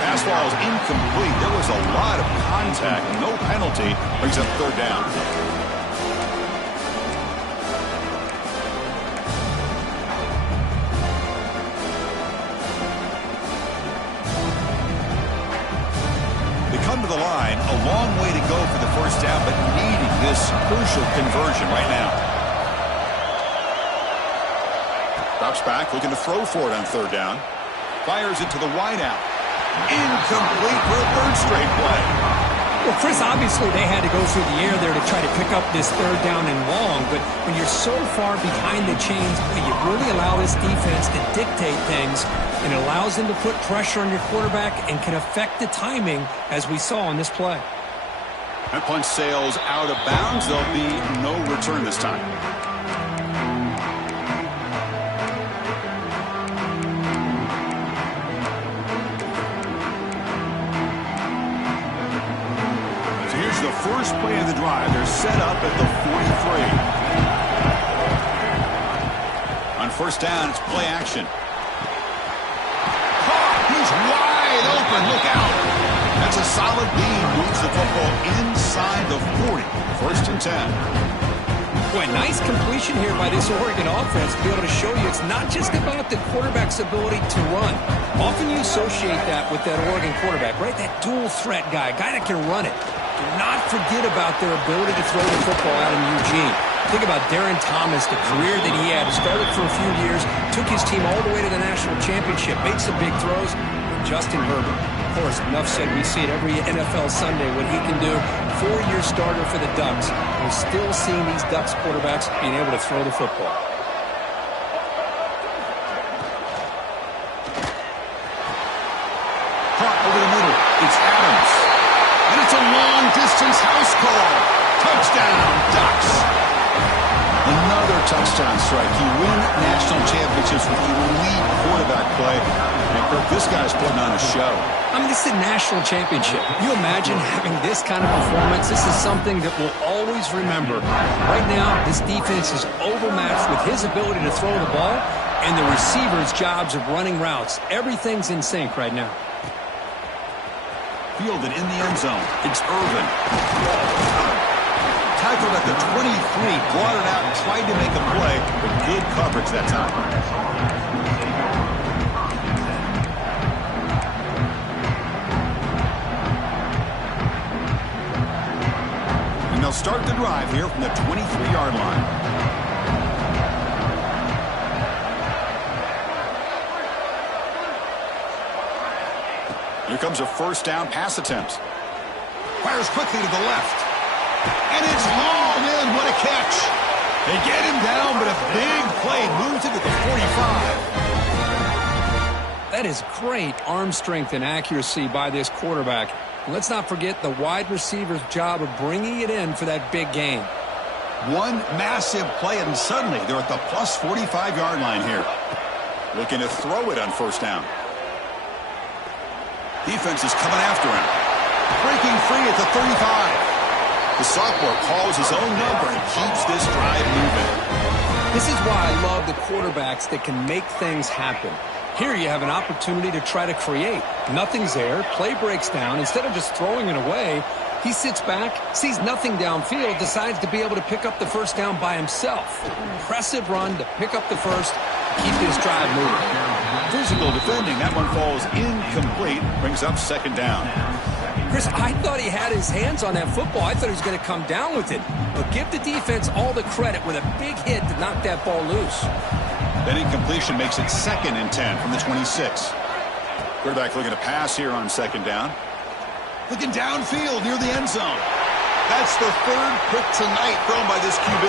Pass ball is incomplete. There was a lot of contact. No penalty. Brings up 3rd down. They come to the line. A long way to go for the 1st down, but needing this crucial conversion right now. Drops back, looking to throw for it on 3rd down. Fires it to the wideout. Incomplete for a 3rd straight play. Well, Chris, obviously they had to go through the air there to try to pick up this 3rd down and long, but when you're so far behind the chains, you really allow this defense to dictate things, and it allows them to put pressure on your quarterback and can affect the timing, as we saw on this play. That punch sails out of bounds. There'll be no return this time. The first play of the drive. They're set up at the 43. On 1st down, it's play action. He's wide open. Look out. That's a solid lead. Moves the football inside the 40. 1st and 10. Boy, nice completion here by this Oregon offense to be able to show you it's not just about the quarterback's ability to run. Often you associate that with that Oregon quarterback, right? That dual threat guy, a guy that can run it. Do not forget about their ability to throw the football out in Eugene. Think about Darren Thomas, the career that he had. Started for a few years, took his team all the way to the national championship, made some big throws. And Justin Herbert, of course, enough said, we see it every NFL Sunday what he can do. 4-year starter for the Ducks. We're still seeing these Ducks quarterbacks being able to throw the football. Caught over the middle. It's Adams. And it's a long-distance house call. Touchdown, Ducks. Another touchdown strike. You win national championships with elite quarterback play. And, Kirk, this guy's putting on a show. I mean, this is a national championship. Can you imagine having this kind of performance? This is something that we'll always remember. Right now, this defense is overmatched with his ability to throw the ball and the receiver's jobs of running routes. Everything's in sync right now. Fielded in the end zone. It's Irvin. Tackled at the 23. Brought it out and tried to make a play, but good coverage that time. And they'll start the drive here from the 23-yard line. Here comes a 1st down pass attempt. Fires quickly to the left. And it's hauled in. What a catch. They get him down, but a big play moves it to the 45. That is great arm strength and accuracy by this quarterback. And let's not forget the wide receiver's job of bringing it in for that big gain. One massive play, and suddenly they're at the plus 45-yard line here. Looking to throw it on 1st down. Defense is coming after him. Breaking free at the 35. The sophomore calls his own number and keeps this drive moving. This is why I love the quarterbacks that can make things happen. Here you have an opportunity to try to create. Nothing's there. Play breaks down. Instead of just throwing it away, he sits back, sees nothing downfield, decides to be able to pick up the 1st down by himself. Impressive run to pick up the 1st, keep this drive moving. Physical defending. That one falls incomplete. Brings up 2nd down. Chris, I thought he had his hands on that football. I thought he was going to come down with it. But give the defense all the credit with a big hit to knock that ball loose. That incompletion makes it 2nd and 10 from the 26. Quarterback looking to pass here on 2nd down. Looking downfield near the end zone. That's the 3rd pick tonight thrown by this QB.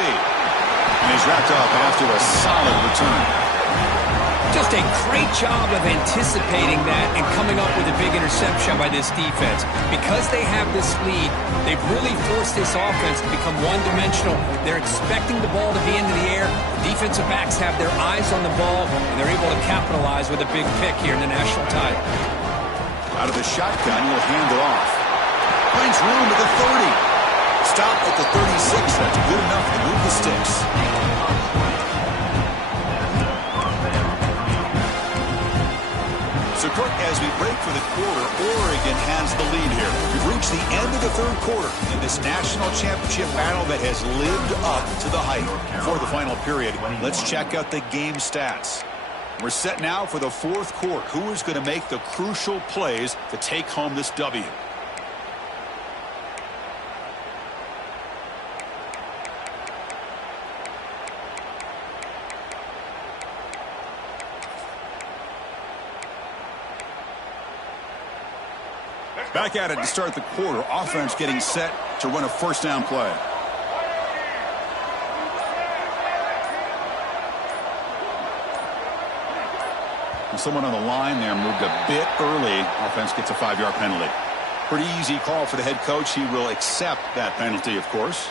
And he's wrapped up after a solid return. Just a great job of anticipating that and coming up with a big interception by this defense. Because they have this lead, they've really forced this offense to become one-dimensional. They're expecting the ball to be into the air. The defensive backs have their eyes on the ball, and they're able to capitalize with a big pick here in the national title. Out of the shotgun, he'll hand it off. Finds room at the 30. Stop at the 36. That's good enough to move the sticks. So, Kirk, as we break for the quarter, Oregon has the lead here. We've reached the end of the third quarter in this national championship battle that has lived up to the hype. For the final period, let's check out the game stats. We're set now for the fourth quarter. Who is going to make the crucial plays to take home this W? Back at it to start the quarter. Offense getting set to run a first down play. And someone on the line there moved a bit early. Offense gets a 5-yard penalty. Pretty easy call for the head coach. He will accept that penalty, of course.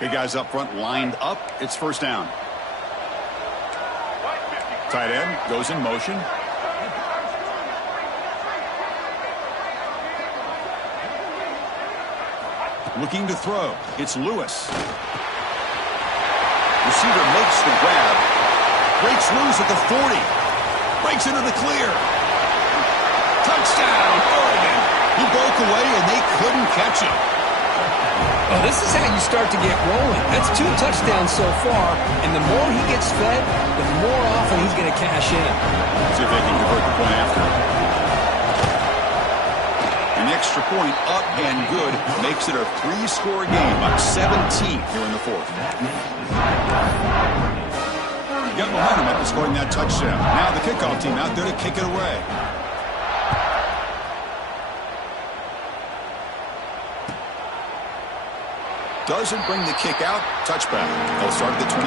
Big guys up front lined up. It's first down. Tight end goes in motion. Looking to throw. It's Lewis. Receiver makes the grab. Breaks loose at the 40. Breaks into the clear. Touchdown, Oregon. He broke away and they couldn't catch him. Oh, this is how you start to get rolling. That's 2 touchdowns so far, and the more he gets fed, the more often he's going to cash in. See if they can convert the point after. An extra point up and good makes it a 3-score game, up 17 here in the fourth. Got momentum after scoring that touchdown. Now the kickoff team out there to kick it away. Doesn't bring the kick out. Touchback. They'll start at the 25.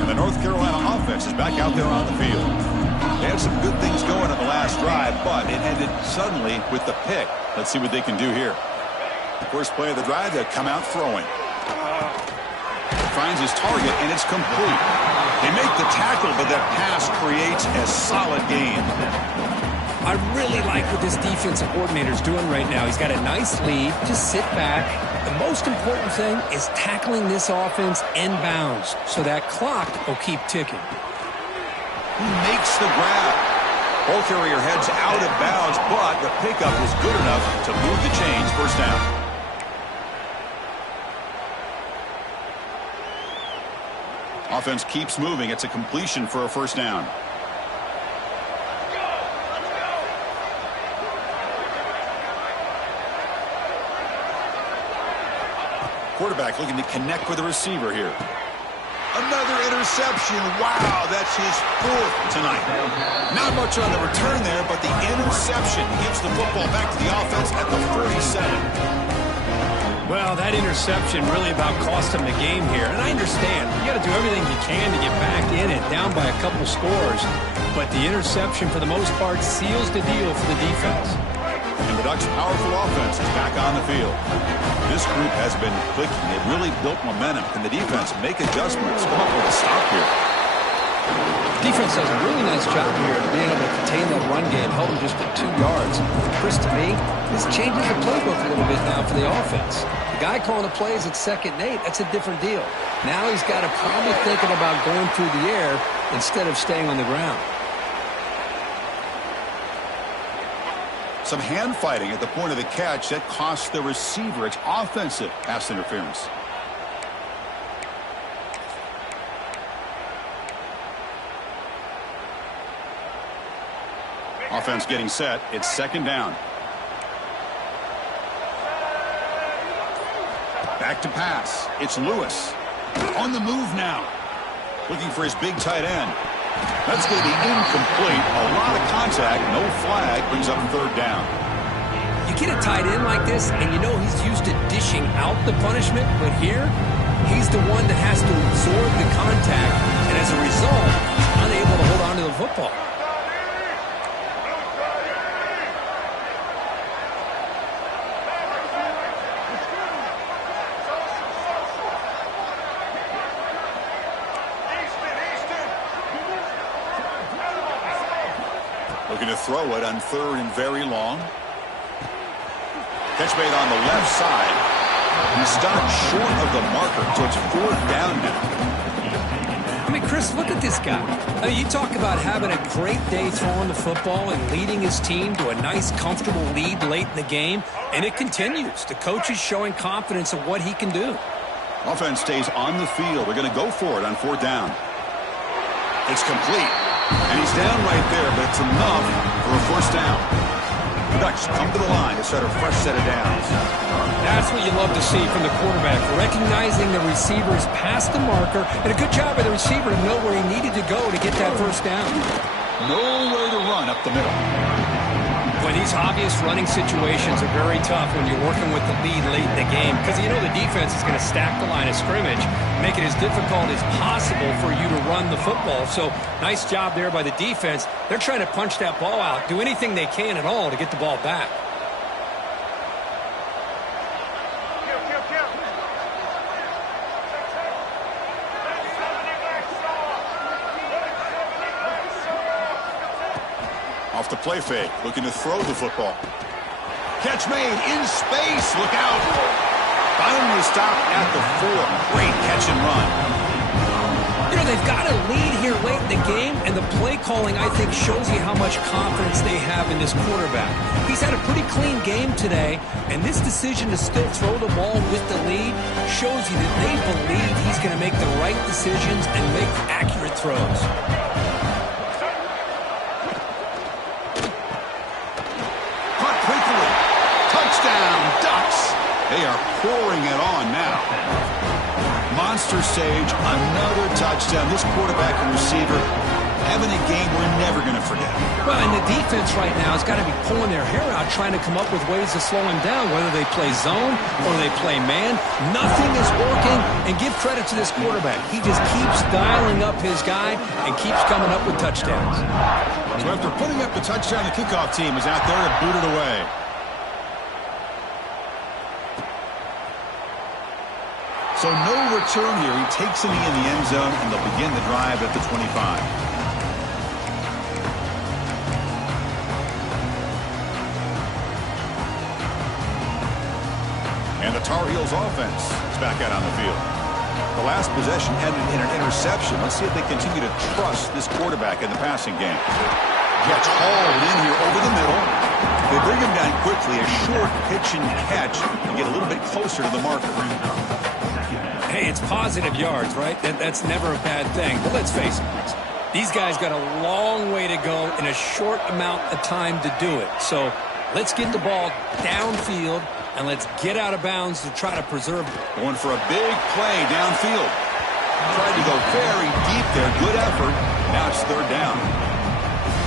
And the North Carolina offense is back out there on the field. They had some good things going on the last drive, but it ended suddenly with the pick. Let's see what they can do here. First play of the drive, they come out throwing. Finds his target, and it's complete. They make the tackle, but that pass creates a solid gain. I really like what this defensive coordinator is doing right now. He's got a nice lead. Just sit back. The most important thing is tackling this offense inbounds, so that clock will keep ticking. He makes the grab. Ball carrier heads out of bounds, but the pickup is good enough to move the chains. First down. Offense keeps moving. It's a completion for a first down. Quarterback looking to connect with the receiver here. Another interception. Wow, that's his 4th tonight. Not much on the return there, but the interception gives the football back to the offense at the 47. Well, that interception really about cost him the game here. And I understand. You got to do everything you can to get back in it, down by a couple scores. But the interception, for the most part, seals the deal for the defense. And the Ducks' powerful offense is back on the field. This group has been clicking. They've really built momentum. Can the defense make adjustments? Come up with a stop here. Defense does a really nice job here of being able to contain that run game, held him just at 2 yards. Chris, to me, this changes the playbook a little bit now for the offense. The guy calling the plays at 2nd and 8, that's a different deal. Now he's got to probably thinking about going through the air instead of staying on the ground. Some hand fighting at the point of the catch that costs the receiver. It's offensive pass interference. Offense getting set. It's 2nd down. Back to pass. It's Lewis. On the move now. Looking for his big tight end. That's going to be incomplete. A lot of contact. No flag. Brings up third down. You get a tight end like this, and you know he's used to dishing out the punishment, but here, he's the one that has to absorb the contact, and as a result, he's unable to hold on to the football. Looking to throw it on third and very long. Catch made on the left side. He stopped short of the marker, so it's fourth down now. I mean, Chris, look at this guy. I mean, you talk about having a great day throwing the football and leading his team to a nice, comfortable lead late in the game, and it continues. The coach is showing confidence of what he can do. Offense stays on the field. They're going to go for it on fourth down. It's complete. And he's down right there, but it's enough for a first down. The Ducks come to the line to set a fresh set of downs. That's what you love to see from the quarterback, recognizing the receivers past the marker, and a good job by the receiver to know where he needed to go to get that first down. Nowhere to run up the middle. Boy, these obvious running situations are very tough when you're working with the lead late in the game, because you know the defense is going to stack the line of scrimmage, make it as difficult as possible for you to run the football. So nice job there by the defense. They're trying to punch that ball out, do anything they can at all to get the ball back. Off the play fake, looking to throw the football. Catch made in space. Look out. Finally stopped at the 4. Great catch and run. You know, they've got a lead here late in the game, and the play calling, I think, shows you how much confidence they have in this quarterback. He's had a pretty clean game today, and this decision to still throw the ball with the lead shows you that they believe he's going to make the right decisions and make accurate throws. They are pouring it on now. Monster Sage, another touchdown. This quarterback and receiver having a game we're never going to forget. Well, and the defense right now has got to be pulling their hair out, trying to come up with ways to slow him down, whether they play zone or they play man. Nothing is working, and give credit to this quarterback. He just keeps dialing up his guy and keeps coming up with touchdowns. So after putting up the touchdown, the kickoff team is out there to boot it away. So no return here. He takes it in the end zone, and they'll begin the drive at the 25. And the Tar Heels offense is back out on the field. The last possession ended in an interception. Let's see if they continue to trust this quarterback in the passing game. Gets hauled in here over the middle. They bring him down quickly. A short pitch and catch and get a little bit closer to the marker. Hey, it's positive yards, right? That's never a bad thing. But let's face it, these guys got a long way to go in a short amount of time to do it. So let's get the ball downfield, and let's get out of bounds to try to preserve it. Going for a big play downfield. Tried to go very deep there. Good effort. Now it's third down.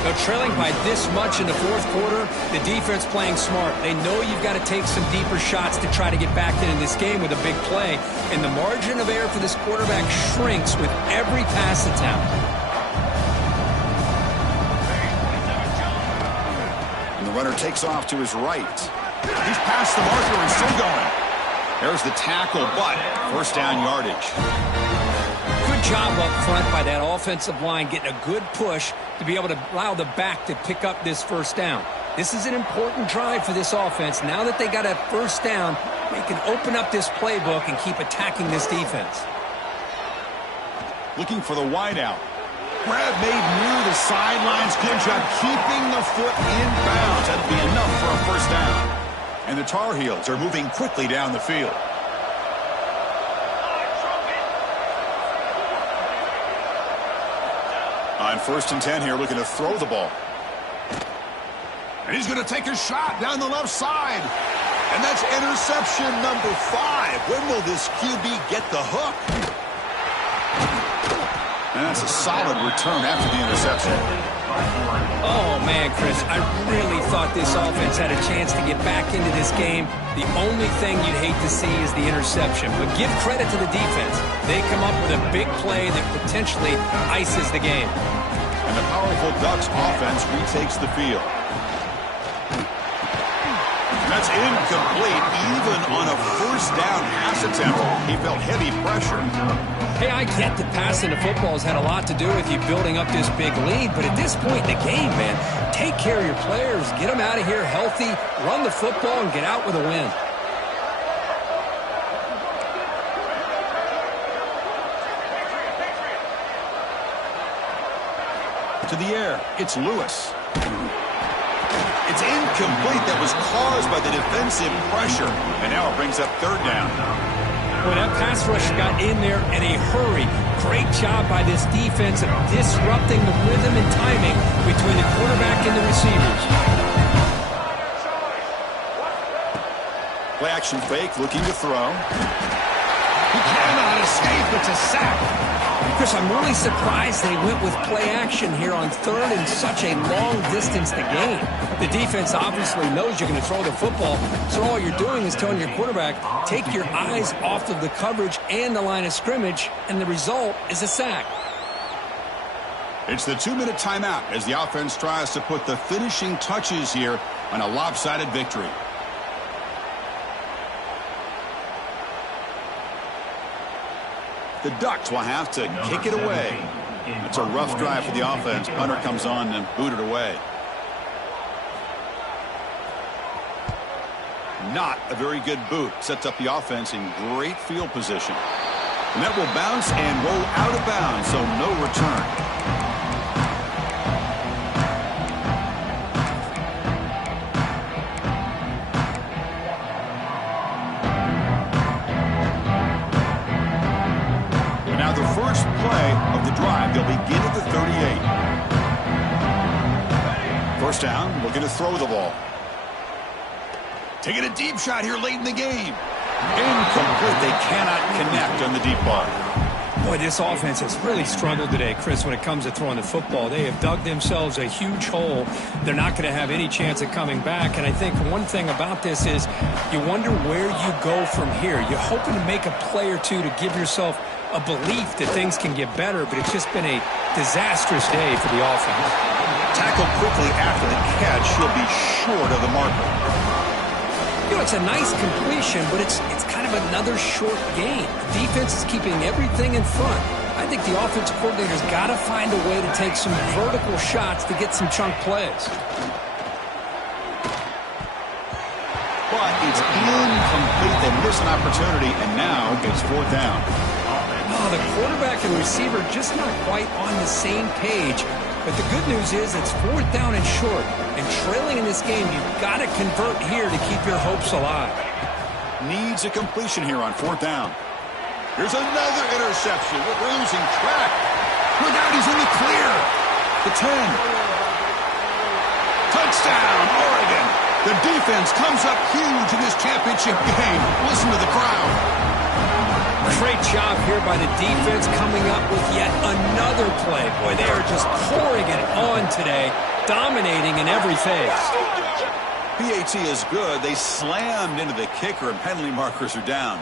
Now, trailing by this much in the fourth quarter, the defense playing smart. They know you've got to take some deeper shots to try to get back into this game with a big play. And the margin of error for this quarterback shrinks with every pass attempt. And the runner takes off to his right. He's past the marker and still going. There's the tackle, but first down yardage. Good job up front by that offensive line, getting a good push to be able to allow the back to pick up this first down. This is an important drive for this offense. Now that they got a first down, they can open up this playbook and keep attacking this defense. Looking for the wideout. Grab made near the sidelines. Good job keeping the foot in bounds. That'll be enough for a first down. And the Tar Heels are moving quickly down the field. On 1st and 10 here, looking to throw the ball. And he's going to take a shot down the left side. And that's interception number 5. When will this QB get the hook? And that's a solid return after the interception. Oh, man, Chris, I really thought this offense had a chance to get back into this game. The only thing you'd hate to see is the interception. But give credit to the defense. They come up with a big play that potentially ices the game. And the powerful Ducks offense retakes the field. That's incomplete, even on a first down pass attempt. He felt heavy pressure. Hey, I get that passing the football has had a lot to do with you building up this big lead, but at this point in the game, man, take care of your players, get them out of here healthy, run the football, and get out with a win. To the air, it's Lewis. It's incomplete. That was caused by the defensive pressure. And now it brings up third down. Well, that pass rush got in there in a hurry. Great job by this defense of disrupting the rhythm and timing between the quarterback and the receivers. Play action fake, looking to throw. He cannot escape. It's a sack. Chris, I'm really surprised they went with play action here on third and such a long distance to gain. The defense obviously knows you're going to throw the football, so all you're doing is telling your quarterback, take your eyes off of the coverage and the line of scrimmage, and the result is a sack. It's the 2-minute timeout as the offense tries to put the finishing touches here on a lopsided victory. The Ducks will have to kick it away. It's a rough drive for the offense. Punter comes on and booted away. Not a very good boot. Sets up the offense in great field position. And that will bounce and roll out of bounds, so no return. Play of the drive. They'll begin at the 38. First down, looking to throw the ball. Taking a deep shot here late in the game. Incomplete. They cannot connect on the deep ball. Boy, this offense has really struggled today, Chris, when it comes to throwing the football. They have dug themselves a huge hole. They're not going to have any chance of coming back. And I think one thing about this is you wonder where you go from here. You're hoping to make a play or two to give yourself a belief that things can get better, but it's just been a disastrous day for the offense. Tackled quickly after the catch, he'll be short of the marker. You know, it's a nice completion, but it's kind of another short gain. The defense is keeping everything in front. I think the offensive coordinator's got to find a way to take some vertical shots to get some chunk plays. But it's incomplete. They miss an opportunity, and now it's fourth down. Oh, the quarterback and receiver just not quite on the same page. But the good news is it's fourth down and short. And trailing in this game, you've got to convert here to keep your hopes alive. Needs a completion here on fourth down. Here's another interception. We're losing track. Look out, he's in the clear. The 10. Touchdown, Oregon. The defense comes up huge in this championship game. Listen to the crowd. Great job here by the defense coming up with yet another play. Boy, they are just pouring it on today, dominating in every phase. PAT is good. They slammed into the kicker, and penalty markers are down.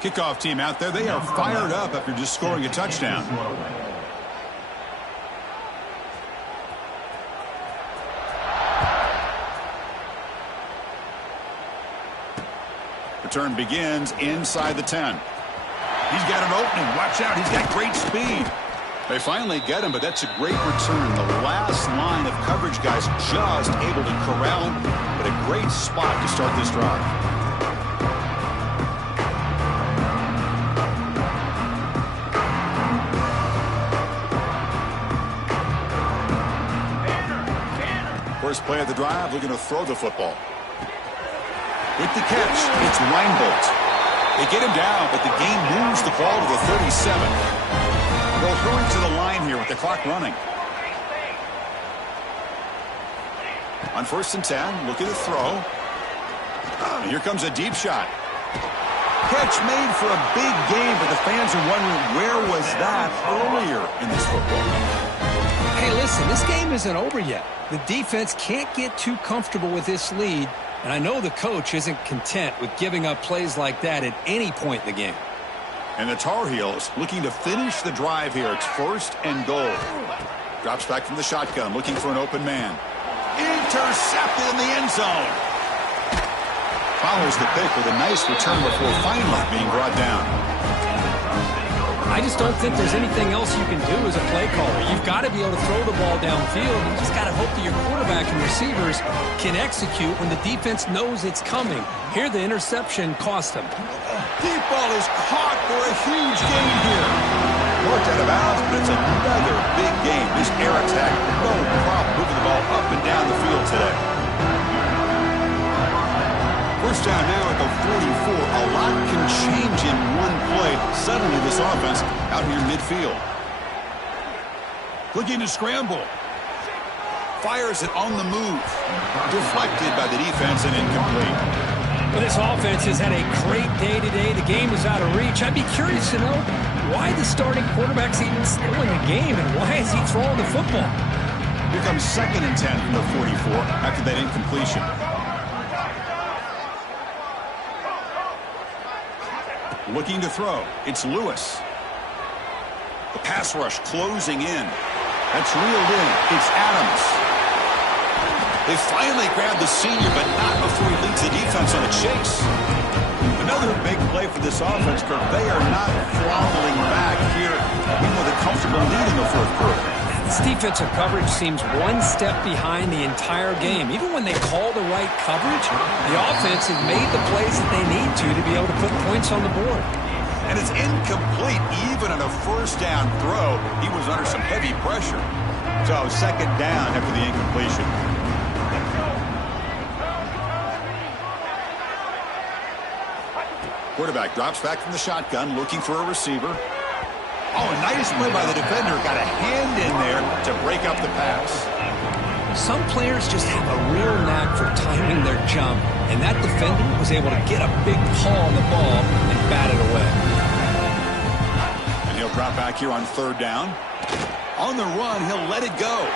Kickoff team out there. They are fired up after just scoring a touchdown. Return begins inside the 10. He's got an opening. Watch out. He's got great speed. They finally get him, but that's a great return. The last line of coverage guys just able to corral him, but a great spot to start this drive. First play of the drive, looking to throw the football. With the catch, it's Reinbold. They get him down, but the game moves the ball to the 37. They'll hurry to the line here with the clock running. On 1st and 10, looking to throw. And here comes a deep shot. Catch made for a big game, but the fans are wondering where was that earlier in this football game. Hey, listen, this game isn't over yet. The defense can't get too comfortable with this lead, and I know the coach isn't content with giving up plays like that at any point in the game. And the Tar Heels looking to finish the drive here. It's 1st and goal. Drops back from the shotgun, looking for an open man. Intercepted in the end zone. Follows the pick with a nice return before finally being brought down. I just don't think there's anything else you can do as a play caller. You've got to be able to throw the ball downfield. You just got to hope that your quarterback and receivers can execute when the defense knows it's coming. Here, the interception cost them. Deep ball is caught for a huge gain here. Worked out of bounds, but it's another big game. This air attack, no problem moving the ball up and down the field today. 1st down now at the 44. A lot can change in one play. Suddenly this offense out here midfield. Looking to scramble. Fires it on the move. Deflected by the defense and incomplete. Well, this offense has had a great day today. The game is out of reach. I'd be curious to know why the starting quarterback's even still in the game and why is he throwing the football? Here comes 2nd and 10 from the 44 after that incompletion. Looking to throw. It's Lewis. The pass rush closing in. That's reeled in. It's Adams. They finally grabbed the senior, but not before he leads the defense on a chase. Another big play for this offense, Kirk. They are not throttling back here, even with a comfortable lead in the 4th quarter. This defensive coverage seems one step behind the entire game. Even when they call the right coverage, the offense has made the plays that they need to be able to put points on the board. And it's incomplete even on a 1st down throw. He was under some heavy pressure. So 2nd down after the incompletion. Quarterback drops back from the shotgun, looking for a receiver. Oh, a nice play by the defender. Got a hand in there to break up the pass. Some players just have a real knack for timing their jump, and that defender was able to get a big paw on the ball and bat it away. And he'll drop back here on 3rd down. On the run, he'll let it go.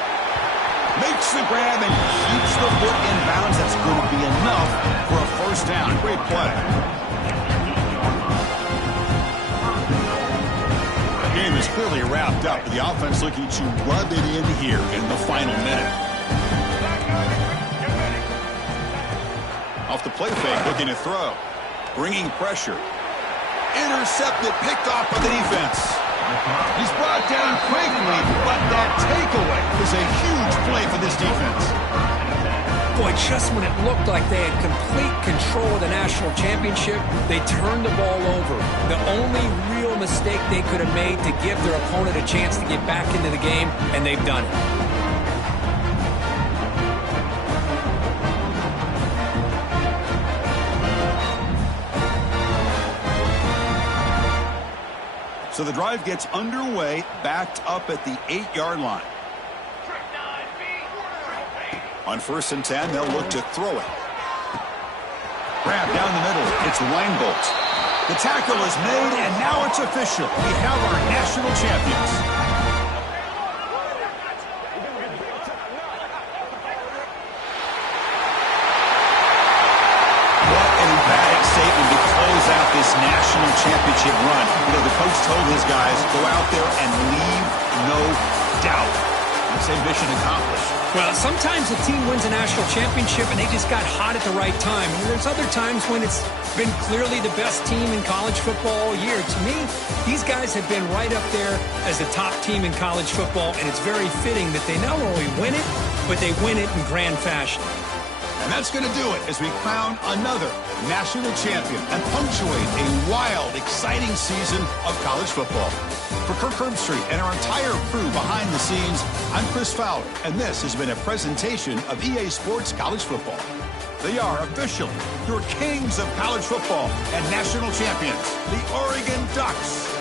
Makes the grab and keeps the foot in bounds. That's going to be enough for a 1st down. Great play. Game is clearly wrapped up. The offense looking to rub it in here in the final minute. Off the play fake, looking to throw. Bringing pressure. Intercepted, picked off by the defense. He's brought down quickly, but that takeaway is a huge play for this defense. Boy, just when it looked like they had complete control of the national championship, they turned the ball over. The only real mistake they could have made to give their opponent a chance to get back into the game, and they've done it. So the drive gets underway, backed up at the 8-yard line. On 1st and 10, they'll look to throw it. Grab down the middle. It's Weinbolt. The tackle is made, and now it's official. We have our national champions. What an emphatic statement to close out this national championship run. You know, the coach told his guys, go out there and leave no doubt. I'd say mission accomplished. Well, sometimes a team wins a national championship and they just got hot at the right time. And there's other times when it's been clearly the best team in college football all year. To me, these guys have been right up there as the top team in college football, and it's very fitting that they not only win it, but they win it in grand fashion. And that's going to do it as we crown another national champion and punctuate a wild, exciting season of college football. For Kirk Herbstreit and our entire crew behind the scenes, I'm Chris Fowler, and this has been a presentation of EA Sports College Football. They are officially your kings of college football and national champions, the Oregon Ducks.